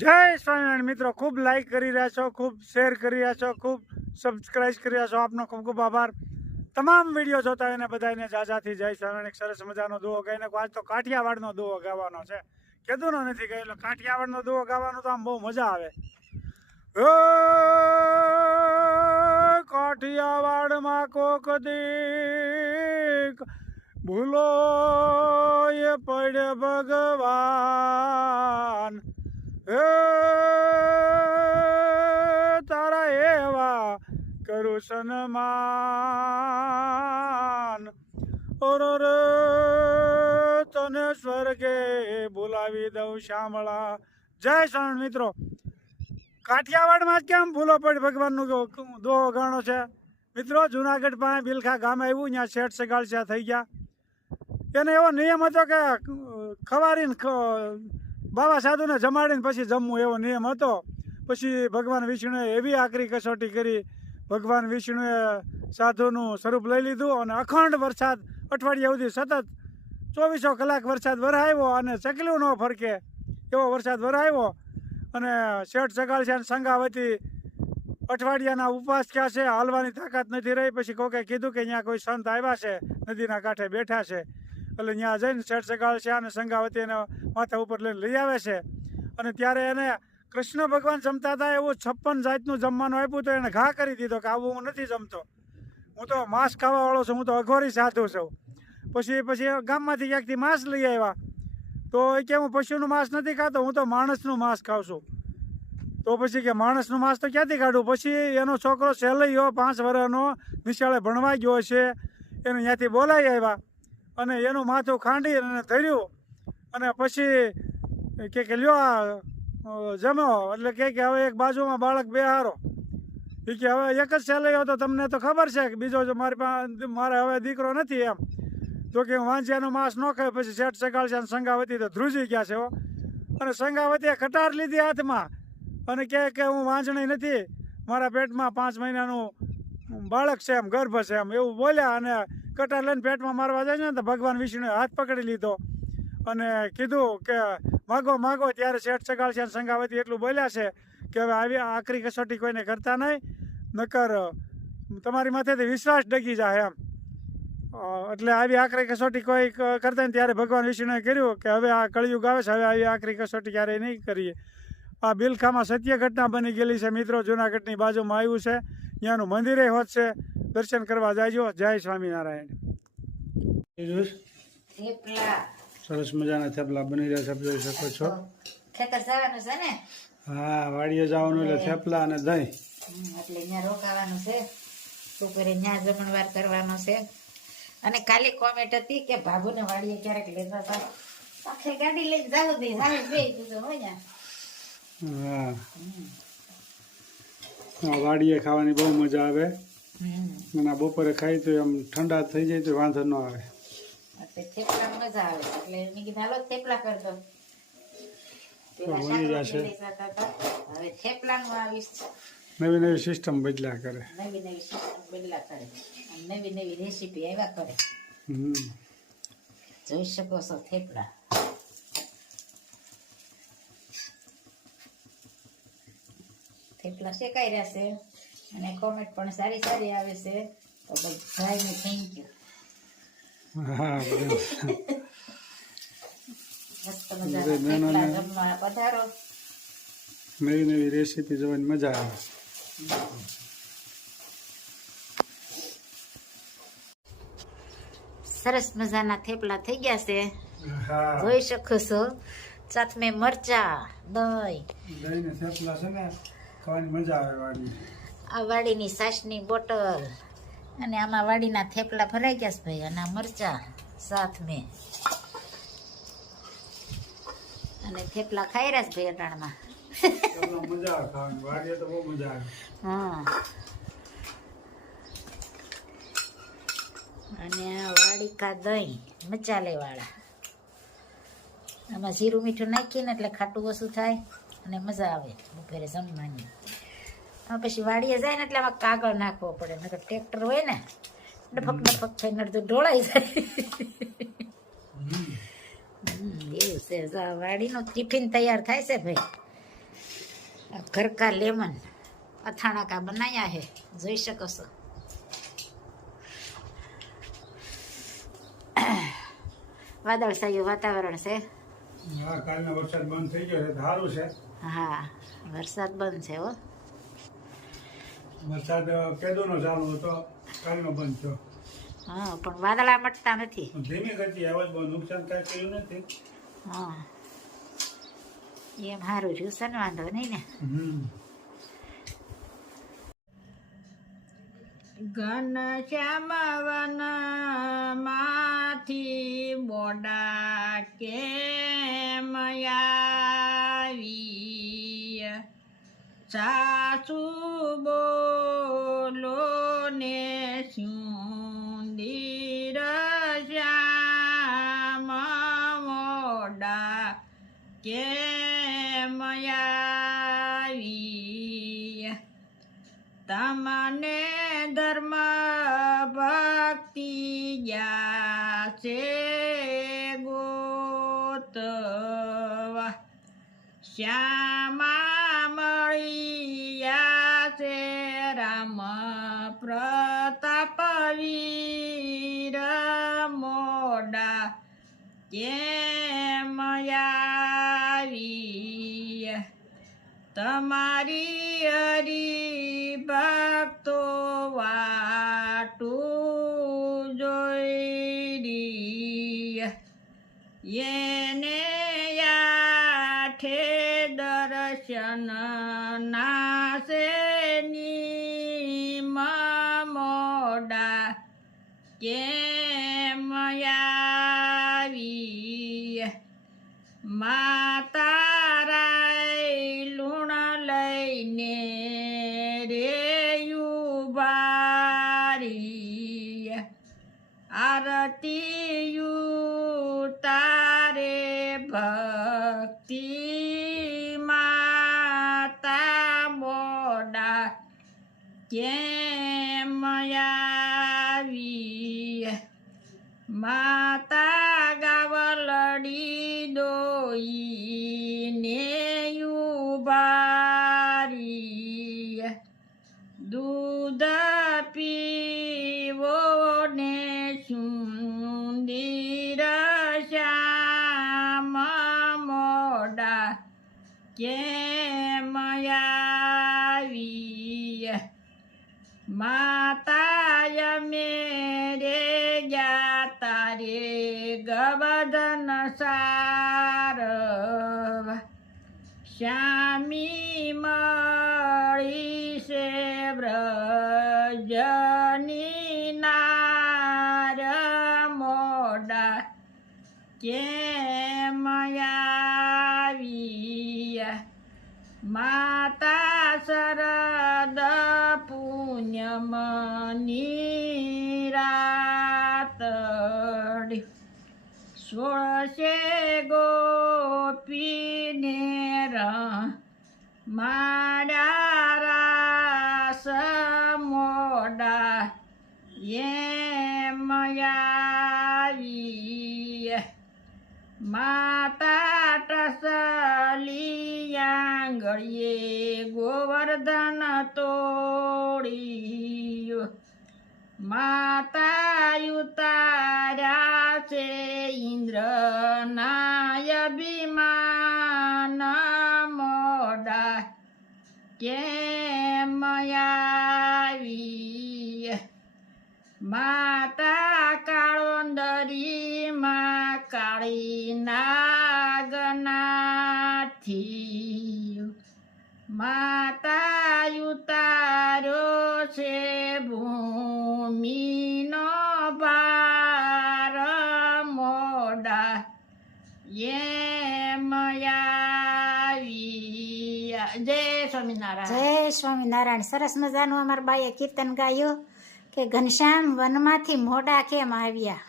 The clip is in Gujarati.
જય સ્વામિનારાયણ મિત્રો, ખૂબ લાઈક કરી રહ્યા છો, ખૂબ શેર કરી રહ્યા છો, ખૂબ સબસ્ક્રાઇબ કરી રહ્યા છો. આપનો ખૂબ ખૂબ આભાર. તમામ વિડીયો જોતા એને બધાને જાજાથી જય સ્વામિનારાયણ. સરસ મજાનો દુઓ ગાઈને આજ તો કાઠિયાવાડનો દુઓ ગાવાનો છે. કીધું નથી ગયેલો કાઠિયાવાડનો દુઓ ગાવાનો તો આમ બહુ મજા આવે. કાઠિયાવાડમાં કોક દીક ભૂલો એ પડે ભગવાન, તારા એવા કરું સન્માન, રે તને સ્વર્ગે બોલાવી દઉં શામળા. જય સ્વામી મિત્રો, કાઠિયાવાડમાં જ કેમ ભૂલો પડી ભગવાનનું દોહો ગાણો છે મિત્રો. જુનાગઢ પાસે બિલખા ગામ આવ્યું, ત્યાં શેઠ સગાળસ્યા થઈ ગયા. એને એવો નિયમ હતો કે ખવારીને બાબા સાધુને જમાડીને પછી જમવું, એવો નિયમ હતો. પછી ભગવાન વિષ્ણુએ એવી આકરી કસોટી કરી. ભગવાન વિષ્ણુએ સાધુનું સ્વરૂપ લઈ લીધું અને અખંડ વરસાદ અઠવાડિયા સુધી સતત 24 કલાક વરસાદ વરાવ્યો અને ચકલું ન ફરકે એવો વરસાદ વરાવ્યો. અને શેઠ સગાળસ્યા સંગાવતી અઠવાડિયાના ઉપવાસ ક્યાં છે, હાલવાની તાકાત નથી રહી. પછી કોકે કીધું કે અહીંયા કોઈ સંત આવ્યા છે, નદીના કાંઠે બેઠા છે. એટલે ત્યાં જઈને શેઠ સગાળસ્યા અને સંગાવતી એને માથા ઉપર લઈને લઈ આવે છે. અને ત્યારે એને કૃષ્ણ ભગવાન જમતા હતા એવું 56 જાતનું જમવાનું આપ્યું, તો એને ઘા કરી દીધો કે આવું હું નથી જમતો, હું તો માંસ ખાવાવાળો છું, હું તો અઘોરી સાધુ છું. પછી ગામમાંથી ક્યાંકથી માંસ લઈ આવ્યા, તો એ કે હું પશુનું માંસ નથી ખાતો, હું તો માણસનું માંસ ખાઉં છું. તો પછી કે માણસનું માંસ તો ક્યાંથી કાઢું. પછી એનો છોકરો સહેલૈયો 5 વર્ષનો નિશાળે ભણવા ગયો છે, એને ત્યાંથી બોલાવી આવ્યા અને એનું માથું ખાંડી અને ધર્યું. અને પછી કે લ્યો આ જમો. એટલે કે હવે એક બાજુમાં બાળક બેહારો. એ કે હવે એક જ સહેલૈયો તો તમને તો ખબર છે કે બીજો જો મારી પાસે મારે હવે દીકરો નથી એમ. તો કે હું વાંજિયાનું માંસ ન ખાય. પછી શેઠ સગાળસ્યા સંગાવતી તો ધ્રુજી ગયા છે હો. અને સંગાવતીએ કટાર લીધી હાથમાં અને કે હું વાંજણી નથી, મારા પેટમાં 5 મહિનાનું બાળક છે એમ, ગર્ભ છે એમ, એવું બોલ્યા. અને કટાર લઈને પેટમાં મારવા જાય ને તો ભગવાન વિષ્ણુએ હાથ પકડી લીધો અને કીધું કે માગો માગો. ત્યારે શેઠ સગાળસ્યા સંગાવતી એટલું બોલ્યા છે કે હવે આવી આકરી કસોટી કોઈને કરતા નહીં, નકર તમારી માથેથી વિશ્વાસ ડગી જાય એમ. એટલે આવી આકરી કસોટી કોઈ કરતા ને ત્યારે ભગવાન વિષ્ણુએ કર્યું કે હવે આ કળિયુગ આવે છે, હવે આવી આકરી કસોટી ક્યારેય નહીં કરીએ. આ બિલખામાં સત્ય ઘટના બની ગયેલી છે મિત્રો. જુનાગઢની બાજુમાં આવ્યું છે, ત્યાંનું મંદિરે હોત છે, દર્શન કરવા જાયજો. જય સ્વામિનારાયણ. સરસ મજાના થેપલા બની રહ્યા છે, જોઈ શકો છો. ખેતર જવાનું છે ને? હા, વાડીએ જવાનું એટલે થેપલા અને દહીં. એટલે ત્યાં રોકાવાનું છે, બપોરે ત્યાં જમણવાર કરવાનો છે. અને ખાલી કોમેન્ટ હતી કે ભાભુને વાડીએ ક્યારેક લેતા હતા, આખી ગાડી લઈને જાવું દે, જાવું બે દીધું હોય હા, વાડીએ ખાવાની બહુ મજા આવે. અને બપોરે ખાઈ તો એમ ઠંડા થઈ જાય તો વાંધો ન આવે. થેપલા મજા આવે એટલે મેં કીધું હાલો થેપલા કરી દો. હવે થેપલાનું આવીશ, નવી નવી સિસ્ટમ બદલ્યા કરે, નવી નવી સિસ્ટમ બદલા કરે, નવી નવી રેસીપી આવ્યા કરે. જોઈ શકો છો થેપલા. થેપલા શેકાઈ રહ્યા છે અને કોમેન્ટ પણ સારી સારી આવે છે, તો બધાને થેન્ક યુ. મસ્ત મજાના થેપલા જમવા પધારો. નવી નવી રેસીપી જોવાની મજા આવે. સરસ મજાના થેપલા થઈ ગયા છે, જોઈ શકો છો. સાથે મરચા, દહીં ને થેપલા છે ને ખાવાની મજા આવે. વાડી આ વાડીની છાશની બોટલ અને આમાં વાડીના થેપલા ભરાઈ ગયા છે ભાઈ. અને આ મરચા સાથ મેં અને થેપલા ખાઈ રહ્યા છે ભાઈ અટાણમાં. મજા આવે ખાવાની, વાડીએ તો બહુ મજા આવે. હા, અને વાડીકા દહીં મચાલે વાળા, આમાં જીરું મીઠું નાખીને એટલે ખાટું ઓછું થાય અને મજા આવે બપોરે જમવાની. પછી વાડીએ જાય ને એટલે આમાં કાગળ નાખવો પડે, નકર ટ્રેક્ટર હોય ને ડફક ડફક થઈને અડધું ઢોળાઈ જાય. એવું છે. વાડીનું ટિફિન તૈયાર થાય છે ભાઈ. घर का लेमन અથાણા કા બનાયા હે, જોઈ શકો છો. વાદળછાયું વાતાવરણ છે. હા, કાલનો વરસાદ બંધ થઈ ગયો છે તો સારું છે. હા, વરસાદ બંધ છે હો. વરસાદ કેદોનો ચાલુ હતો, કાલનો બંધ થયો. હા, પણ વાદળા મટતા નથી. ધીમી ગતિ આવે, બહુ નુકસાન કાંઈ કર્યું નથી. હા, એમ સારું રહ્યું છે ને, વાંધો નહીં ને. ઘનશ્યામ વનમાંથી બોડા કેમ આવી, સાસુ બોલો ને સુંદર શ્યામ મોડા કેમ આવી, તમને ધર્મ ભક્તિ જાશે ગોતવા, શ્યામા મળ્યા છે રામ પ્રતાપ વીર મોડા કેમ આવી, તમારી હરિભક્તો વાટું જોઈ, એને આઠે દર્શન નાશે મોડા કેમ આવી, માતા રાય લુણ લઈને રે યુબારી, આરતી તારે ભક્તિ માતા મોડા કેમ આવી, માતા ગાવલડી દોઈને યુબારી, દૂધ પીવો ને સુંદર શ્યામ મોડા કેમ આવી, માતા મેરે જાતા રે ગવર્ધન સાર, શ્યામી મળી છે વ્રજની નાર મોડા કેમ આવી, માતા શરદ પુણ્યમની રાતડી, સોળશે ગોપીને માડા રાસ મોડા એમ આવી, માતા ટસલી આંગળીએ ગોવર્ધન તોડ્યું, માતા ઉતાર્યા છે ઇન્દ્રના અભિમાન મોડા કેમ આવી, માતા કાળોંદરીમાં કાળી નાગનાથી, માતા ઉતાર્યો છે ભૂમિનો ભાર મોડા એમ આવી. જય સ્વામિનારાયણ. જય સ્વામિનારાયણ. સરસ મજાનું અમારા બાઈએ કીર્તન ગાયું કે ઘનશ્યામ વનમાંથી મોડા કેમ આવ્યા.